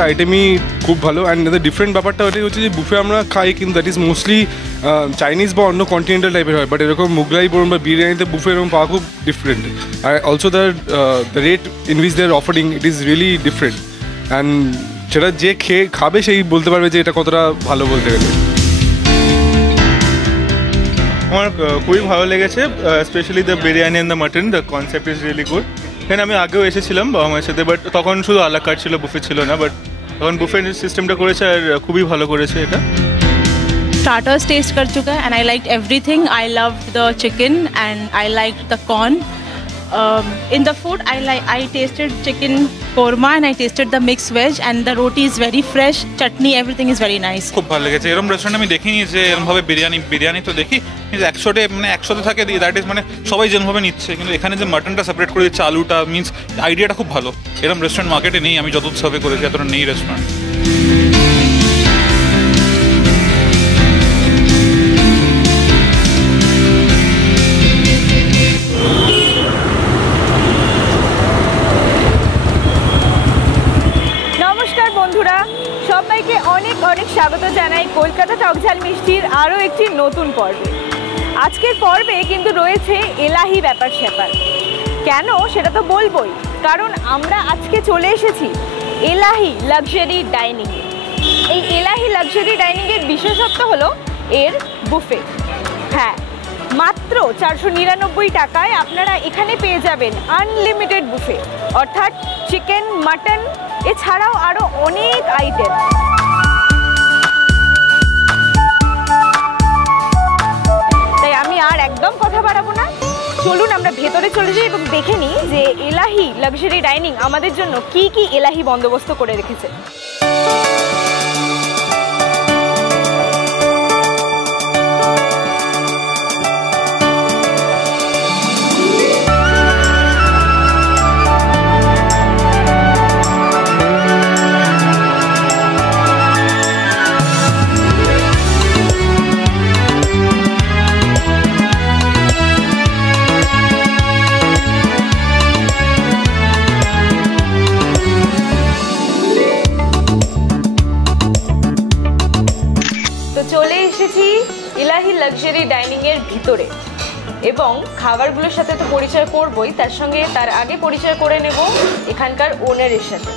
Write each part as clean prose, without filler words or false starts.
প্রত্যেকটা আইটেমই খুব ভালো। অ্যান্ড ডিফারেন্ট ব্যাপারটা ওটাই হচ্ছে যে বুফে আমরা খাই কিন্তু দ্যাট ইজ মোস্টলি চাইনিজ বা অন্য কন্টিনেন্টাল টাইপের হয়, বাট এরকম মুগলাই বলুন বা বিরিয়ানিতে বুফে এরকম পাওয়া খুব ডিফারেন্ট। আর also the rate in which they are offering it is really different. And সেটা যে খাবে সেই বলতে পারবে যে এটা কতটা ভালো বলতে গেলে। আমার খুবই ভালো লেগেছে, specially the biryani and the mutton, the concept is really good. এখানে আমি আগেও এসেছিলাম বাবা মায়ের সাথে, বাট তখন শুধু আলা কার্ট ছিল, বুফে ছিল না। বাট তখন বুফে সিস্টেমটা করেছে আর খুবই ভালো করেছে এটা। Starters taste कर चुका है and I liked everything. I loved the chicken and I liked the corn. In the food I tasted chicken korma and I tasted the mixed veg and the roti is very fresh, chutney, everything is very nice. খুব ভালো লেগেছে। এরকম restaurant আমি দেখিনি যে এরকমভাবে বিরিয়ানি তো দেখি কিন্তু একশোতে থাকে দ্যাট ইজ মানে সবাই যেভাবে নিচ্ছে, কিন্তু এখানে যে মাটনটা সেপারেট করে দিচ্ছে, আলুটা মিন্স আইডিয়াটা খুব ভালো। এরকম রেস্টুরেন্ট মার্কেটে নেই, আমি যত সার্ভে করেছি এতটা নেই রেস্টুরেন্ট। সবাইকে অনেক অনেক স্বাগত জানাই কলকাতা টকঝাল মিষ্টির আরও একটি নতুন পর্বে। আজকের পর্বে কিন্তু রয়েছে এলাহি ব্যাপার স্যাপার। কেন সেটা তো বলবোই, কারণ আমরা আজকে চলে এসেছি এলাহি লাক্সারি ডাইনিংয়ে। এই এলাহি লাক্সারি ডাইনিংয়ের বিশেষত্ব হলো এর বুফে। হ্যাঁ, মাত্র 499 টাকায় আপনারা এখানে পেয়ে যাবেন আনলিমিটেড বুফে, অর্থাৎ চিকেন, মাটন, এছাড়াও আরও অনেক আইটেম। তাই আমি আর একদম কথা বাড়াবো না, চলুন আমরা ভেতরে চলে যাই এবং দেখে নিই যে এলাহি লাক্সারি ডাইনিং আমাদের জন্য কি কি এলাহি বন্দোবস্ত করে রেখেছে। চলে এসেছি এলাহি লাক্সারি ডাইনিং এর ভিতরে এবং খাবারগুলোর সাথে তো পরিচয় করবই, তার আগে পরিচয় করে নেব এখানকার ওনারের সাথে।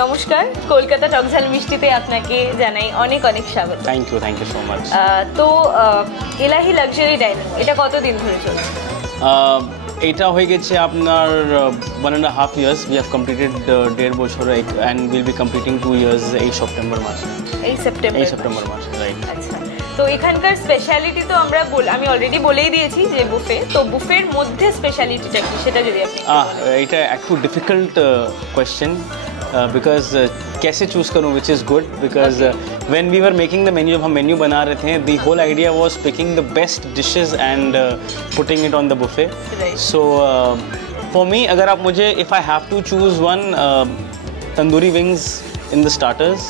নমস্কার, কলকাতা টকঝাল মিষ্টিতে আপনাকে জানাই অনেক অনেক স্বাগত। Thank you so much. তো এলাহি লাক্সারি ডাইনিং এটা কতদিন ধরে চলছে? এটা হয়ে গেছে আপনার 1.5 years। উই হ্যাভ কমপ্লিটেড 1.5 বছর and will be completing 2 years এই সেপ্টেম্বর মাসে। এই সেপ্টেম্বর মাসে, রাইট। আচ্ছা, তো এখানকার স্পেশালিটি তো আমি অলরেডি বলেই দিয়েছি যে বুফে, তো বুফের মধ্যে স্পেশালিটিটা কি সেটা যদি আপনি এটা একটু ডিফিকাল্ট কোয়েশ্চেন बिकॉज कैसे चूज़ करूँ which is good because when we were making the menu, जब हम मेन्यू बना रहे थे, the whole idea was picking the best dishes and putting it on the buffet. So for me, अगर आप मुझे if I have to choose one, tandoori wings in the starters,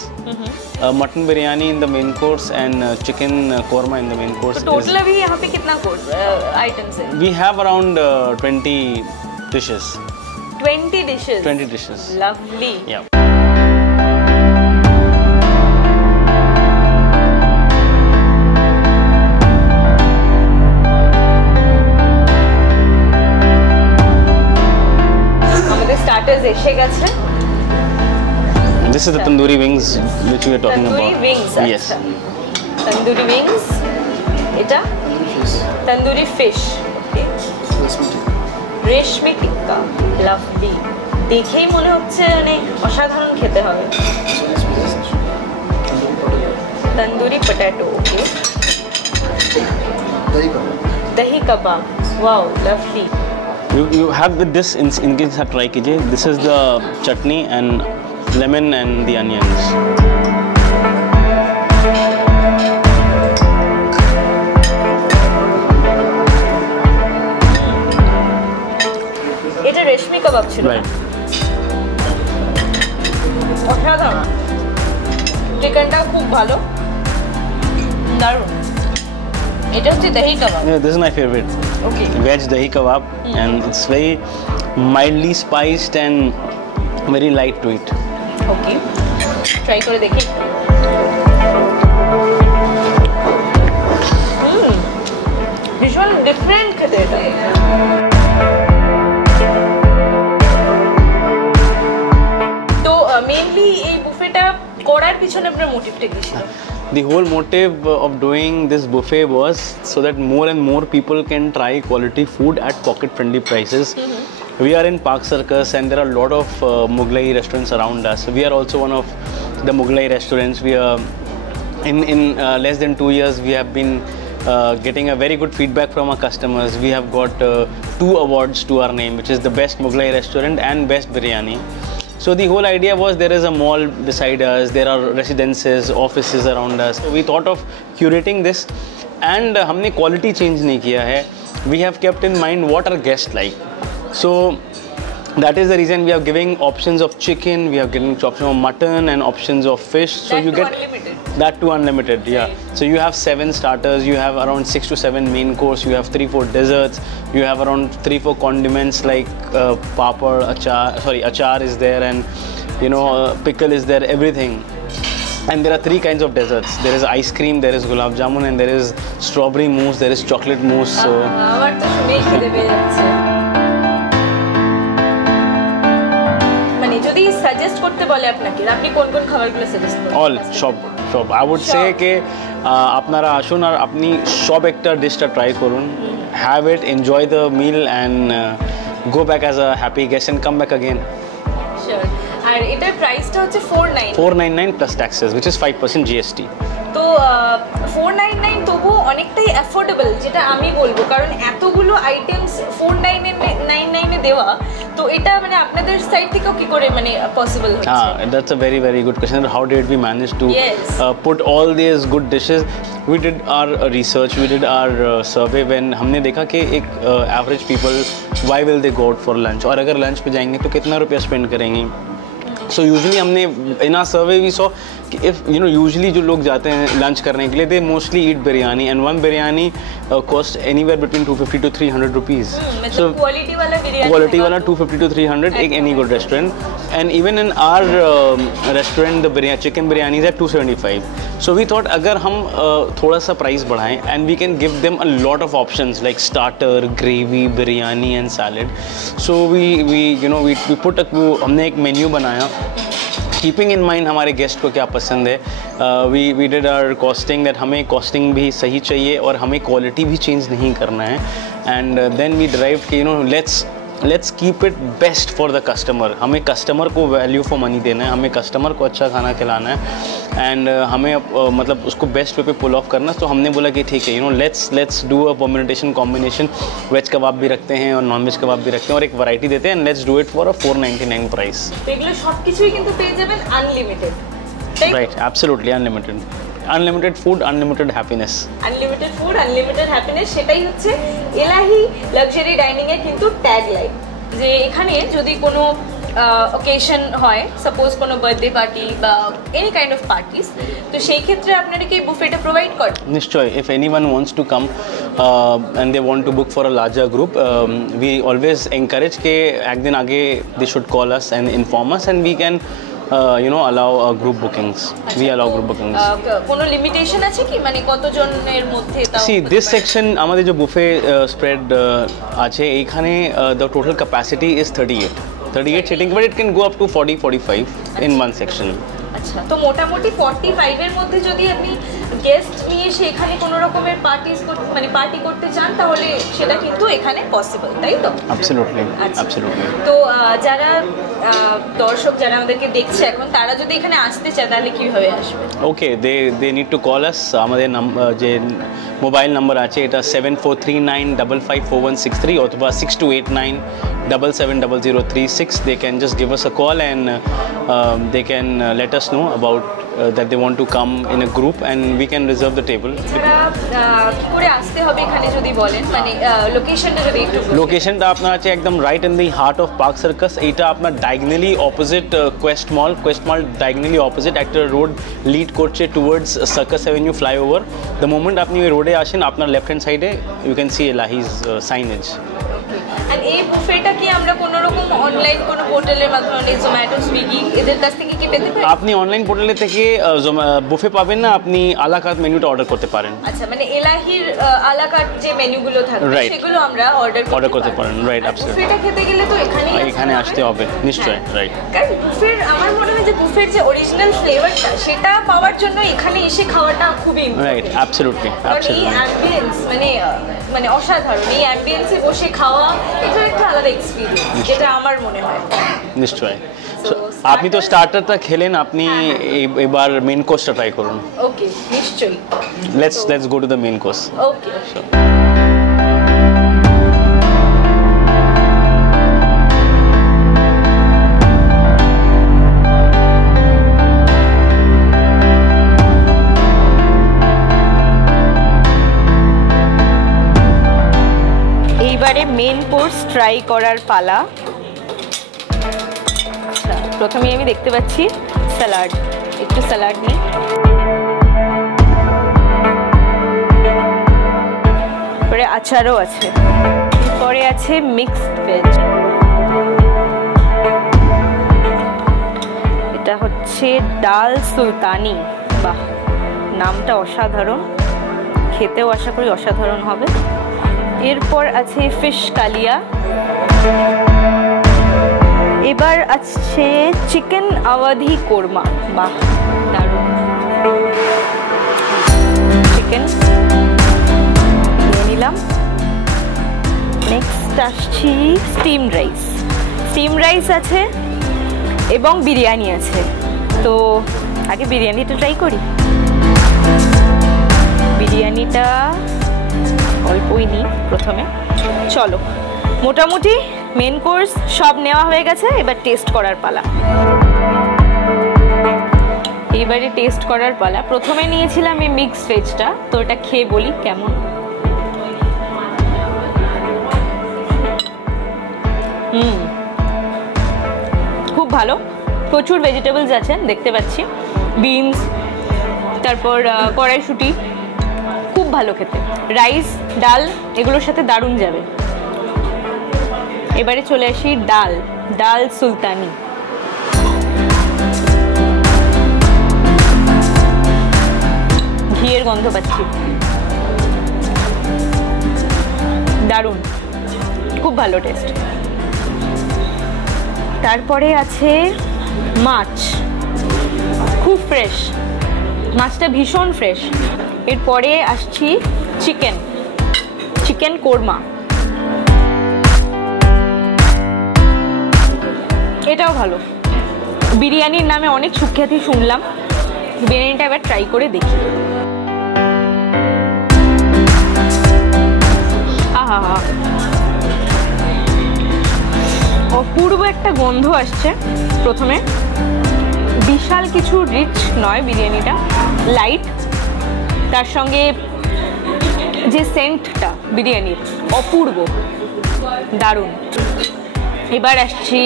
mutton biryani in the main course and chicken korma in the main course. Total अभी यहाँ पे कितना course items है? We have around 20 dishes। 20 dishes? 20 dishes। Lovely। Yeah। আমাদের starters এসে গেছে। This is the tandoori wings which we are talking about. Tandoori wings, yes। Tandoori wings, এটা tandoori fish, okay। Reshmi tikka, lovely. দেখেই মনে হচ্ছে মানে অসাধারণ খেতে হবে। Tandoori potato, okay. Dahi kebab, wow, lovely. You have with this इनके साथ ट्राई कीजिए। This is the chutney and lemon and the onions। এটা রেশমি কাবাব ছিল, অসাধারণ। চিকেনটা খুব ভালো, দারুণ। এটা হচ্ছে দহি কাবাব। Yeah, this is my favorite। Okay। Veg dahi kebab and it's very mildly spiced and very light to eat। Okay। Try করে দেখি। ভীষণ ডিফারেন্ট খেতে এটা। তো মেইনলি এই বুফেটা করার পিছনে আপনার মোটিভটা কি ছিল? The whole motive of doing this buffet was so that more and more people can try quality food at pocket-friendly prices. We are in Park Circus and there are a lot of Mughlai restaurants around us. We are also one of the Mughlai restaurants. We are in less than 2 years we have been getting a very good feedback from our customers. We have got 2 awards to our name, which is the best Mughlai restaurant and best biryani. So the whole idea was there is a mall beside us, there are residences, offices around us. So we thought of curating this and हमने quality change नहीं किया है. We have kept in mind what our guests like. So that is the reason we are giving options of chicken, we are giving options of mutton and options of fish. So That you too get unlimited. that to unlimited, yeah. So you have 7 starters, you have around 6 to 7 main course, you have 3-4 desserts, you have around 3-4 condiments like papad, achar is there, and pickle is there, everything. And there are 3 kinds of desserts. There is ice cream, there is gulab jamun, and there is strawberry mousse, there is chocolate mousse. So আমার তো শুনেই খিদে পেয়ে যাচ্ছে। মানে যদি suggest করতে বলে আপনাকে, আপনি কোন কোন খাবারগুলো সাজেস্ট করবেন? all সব I would say কে আপনারা আসুন আর আপনি সব একটা ডিশটা ট্রাই করুন, have it, enjoy the meal and go back as a happy guest and come back again. Sure. আর এটার প্রাইসটা হচ্ছে 499 499 plus taxes, which is 5% GST. তো 499 তবু অনেকটাই অ্যাফোর্ডেবল, যেটা আমি বলবো, কারণ এতগুলো আইটেমস 499 এ দেওয়া, তো এটা মানে আপনাদের সাইড থেকেও কি করে মানে পসিবল হচ্ছে? That's a very very good question. How did we manage to Yes. put all these good dishes? We did our research, we did our survey when हमने देखा कि एक average people why will they go out for lunch, और अगर lunch पे जाएंगे तो कितना रुपया स्पेंड करेंगे. So usually हमने in our survey we saw कि if usually जो लोग जाते हैं लंच करने के लिए they mostly eat biryani and one biryani costs anywhere between 250 to 300 rupees. मतलब क्वालिटी वाला biryani, Quality wala 250 to 300 in any good restaurant, and even in our restaurant the chicken biryani is at 275. So we thought agar hum thoda sa price badhaएं and we can give them a lot of options like starter, gravy, biryani and salad. So we put हमने एक menu बनाया keeping in mind हमारे guest को क्या पसंद है. We did our costing that हमें costing भी सही चाहिए और हमें क्वालिटी भी चेंज नहीं करना है. एंड देन वी ड्राइव कि let's keep it best for the customer. हमें कस्टमर को वैल्यू फॉर मनी देना है, हमें कस्टमर को अच्छा खाना खिलाना है एंड हमें मतलब उसको बेस्ट वे पे पुल ऑफ करना है. तो हमने बोला कि ठीक है let's do a combination veg kebab भी रखते हैं और नॉन वेज कबाब भी रखते हैं और एक वैरायटी देते हैं and let's do it for a 499 price. এগুলো সবকিছুই কিন্তু পেয়ে যাবেন unlimited, right, absolutely unlimited. Unlimited food, unlimited happiness. Unlimited food, unlimited happiness, সেটাই হচ্ছে এলাহি লাক্সারি ডাইনিং এর কিন্তু ট্যাগ লাইন. যে এখানে যদি কোনো অকেশন হয়, সাপোজ কোনো বার্থডে পার্টি বা এনি কাইন্ড অফ পার্টিস, তো সেই ক্ষেত্রে আপনারা কি বুফেটা প্রোভাইড করেন? নিশ্চয়. If anyone wants to come and they want to book for a larger group, we always encourage ke ek din aage they should call us and inform us and we can allow group bookings. We allow group bookings. কোনো limitation আছে কি, মানে কতজনের মধ্যে? See, this section আমাদের যে buffet spread আছে এইখানে the total capacity is 38 sitting, but it can go up to 40-45 in one section. আচ্ছা, তো মোটামুটি 45 এর মধ্যে যদি আপনি গেস্ট নিয়ে সেখানে কোনো রকমের পার্টি করতে চান তাহলে সেটা কিন্তু এখানে পসিবল, তাই তো? Absolutely, absolutely. তো যারা দর্শক যারা আমাদেরকে দেখছে এখন, তারা যদি এখানে আসতে চায় তাহলে কিভাবে আসবে? Okay, they need to call us. আমাদের যে মোবাইল নাম্বার আছে এটা 7439554163 অথবা 6289770036. They can just give us a call and they can let us know about that they want to come in a group and we can reserve the table. কি করে আসতে হবে এখানে যদি বলেন, মানে লোকেশনটা যদি একটু বলেন? লোকেশনটা আপনার আছে একদম right in the heart of park circus. এইটা আপনার ডায়াগনালি অপোজিট কোয়েস্ট মল ডায়াগনালি অপোজিট একটা রোড লিড করছে towards circus avenue flyover. The moment আপনি ওই রোডে আসেন আপনার লেফট হ্যান্ড সাইডে ইউ ক্যান সি এলাহিজ সাইনেজ. আর এই বুফেটা কি আমরা কোনো রকম অনলাইন কোনো পোর্টালের মাধ্যমে জোম্যাটো সুইগি এদের কাছ থেকে কি পেতে পারি? আপনি অনলাইন পোর্টালে থেকে বুফে পাবেন না, আপনি আলাকার্ট মেনুটা অর্ডার করতে পারেন। আচ্ছা, মানে এলাহির আলাকার্ট যে মেনুগুলো থাকে Right. সেগুলো আমরা অর্ডার করতে পারেন, রাইট, অ্যাবসলিউটলি। বুফেটা খেতে গেলে তো এখানে আসতে হবে নিশ্চয়ই, রাইট। কারণ বুফের আমার মনে হয় যে বুফের যে অরিজিনাল ফ্লেভারটা সেটা পাওয়ার জন্য এখানে এসে খাওয়াটা খুবই রাইট, অ্যাবসলিউটলি, এই অ্যাবসলিউটলি। অ্যাম্বিয়েন্স মানে অসাধারণ। এই অ্যাম্বিয়েন্সে বসে খাওয়া এটা একটা আলাদা এক্সপিরিয়েন্স, যেটা আমার মনে হয়। নিশ্চয়ই। আপনি তো স্টার্টারটা খেলেন, আপনি এবার মেন কোর্সটা ট্রাই করুন। ওকে, নিশ্চয়ই। Let's go to the main course. Okay. এইবারে মেন কোর্স ট্রাই করার পালা। আচ্ছা, প্রথমেই আমি দেখতে পাচ্ছি স্যালাড, একটু স্যালাড নিই। পরে আচারও আছে, পরে আছে মিক্সড ভেজ। এটা হচ্ছে ডাল সুলতানি। বাহ, নামটা অসাধারণ, খেতেও আশা করি অসাধারণ হবে। এরপর আছে ফিশ কালিয়া। এবার আছে চিকেন আওয়াধি কোরমা। বাহ, দারুণ। চিকেন নিয়ে নিলাম। নেক্সট আসছি স্টিম রাইস। স্টিম রাইস আছে এবং বিরিয়ানি আছে। তো আগে বিরিয়ানিটা ট্রাই করি। বিরিয়ানিটা অল্পই নিই প্রথমে। চলো, মোটামুটি মেন কোর্স সব নেওয়া হয়ে গেছে, এবার টেস্ট করার পালা। এবারে টেস্ট করার পালা। প্রথমে নিয়েছিলাম এই মিক্সড ভেজটা, তো এটা খেয়ে বলি কেমন। খুব ভালো, প্রচুর ভেজিটেবলস আছে দেখতে পাচ্ছি, বিনস, তারপর কড়াইশুঁটি, খুব ভালো খেতে। রাইস, ডাল এগুলোর সাথে দারুণ যাবে। এবারে চলে আসি ডাল সুলতানি। ঘিয়ের গন্ধ পাচ্ছি, দারুণ, খুব ভালো টেস্ট। তারপরে আছে মাছ, খুব ফ্রেশ, মাছটা ভীষণ ফ্রেশ। এরপরে আসছি চিকেন কোরমা। এটাও ভালো। বিরিয়ানির নামে অনেক সুখ্যাতি শুনলাম, বিরিয়ানিটা এবার ট্রাই করে দেখি। আহা, অপূর্ব একটা গন্ধ আসছে। প্রথমে বিশাল কিছু রিচ নয় বিরিয়ানিটা, লাইট, তার সঙ্গে যে সেন্টটা বিরিয়ানির অপূর্ব, দারুণ। এবার আসছি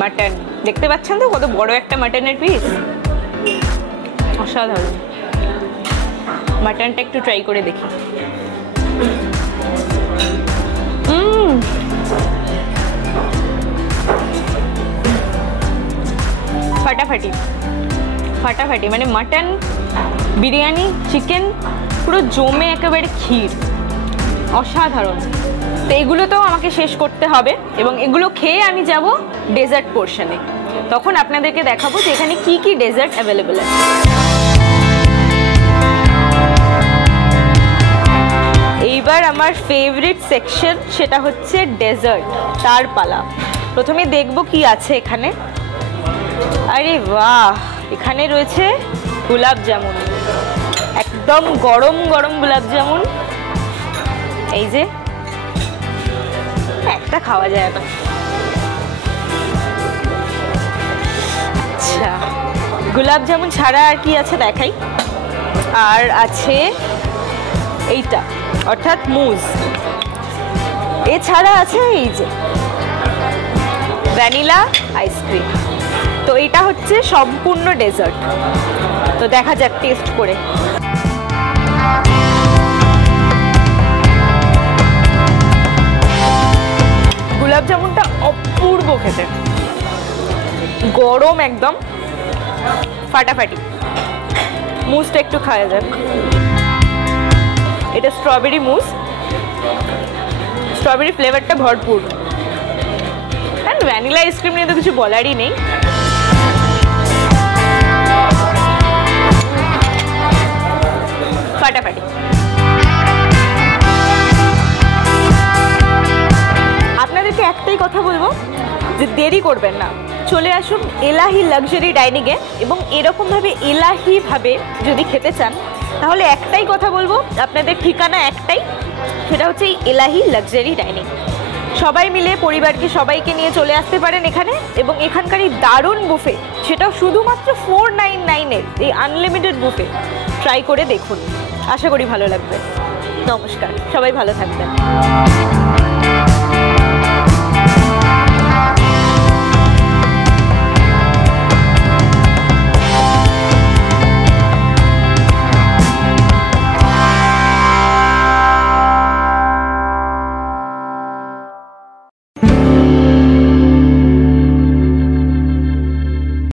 মাটন। দেখতে পাচ্ছেন তো কত বড় একটা মাটনের পিস, অসাধারণ। মাটনটা একটু ট্রাই করে দেখি। ফাটাফাটি, মানে মাটন, বিরিয়ানি, চিকেন পুরো জমে একেবারে ক্ষীর, অসাধারণ। তো এগুলোতেও আমাকে শেষ করতে হবে এবং এগুলো খেয়ে আমি যাব ডেজার্ট পোর্শনে। তখন আপনাদেরকে দেখাবো যে এখানে কি কি ডেজার্ট অ্যাভেলেবেল আছে। এইবার আমার ফেভারিট সেকশন, সেটা হচ্ছে ডেজার্ট, তার পালা। প্রথমে দেখব কি আছে এখানে। আরে বাহ, এখানে রয়েছে গোলাপ জামুন, একদম গরম গরম গোলাপ জামুন। এই যে একটা খাওয়া যায় এখন। আচ্ছা, গোলাপ জামুন ছাড়া আর কি আছে দেখাই। আর আছে এইটা, অর্থাৎ মুজ। এছাড়া আছে এই যে ভ্যানিলা আইসক্রিম। তো এটা হচ্ছে সম্পূর্ণ ডেজার্ট। তো দেখা যাক টেস্ট করে। গোলাপ জামুনটা অপূর্ব খেতে, গরম একদম ফাটাফাটি। মুসটা একটু খাওয়া যাক। এটা স্ট্রবেরি মুস, স্ট্রবেরি ফ্লেভারটা ভরপুর। অ্যান্ড ভ্যানিলা আইসক্রিম নিয়ে তো কিছু বলারই নেই। ফাটাফাটি। আপনাদেরকে একটাই কথা বলবো যে দেরি করবেন না, চলে আসুন এলাহি লাক্সারি ডাইনিংয়ে, এবং এরকমভাবে এলাহিভাবে যদি খেতে চান তাহলে একটাই কথা বলবো, আপনাদের ঠিকানা একটাই, সেটা হচ্ছে এই এলাহি লাক্সারি ডাইনিং। সবাই মিলে পরিবারকে সবাইকে নিয়ে চলে আসতে পারেন এখানে, এবং এখানকার এই দারুণ বুফে, সেটাও শুধুমাত্র 499-এর এই আনলিমিটেড বুফে ট্রাই করে দেখুন, আশা করি ভালো লাগবে। নমস্কার, সবাই ভালো থাকবেন।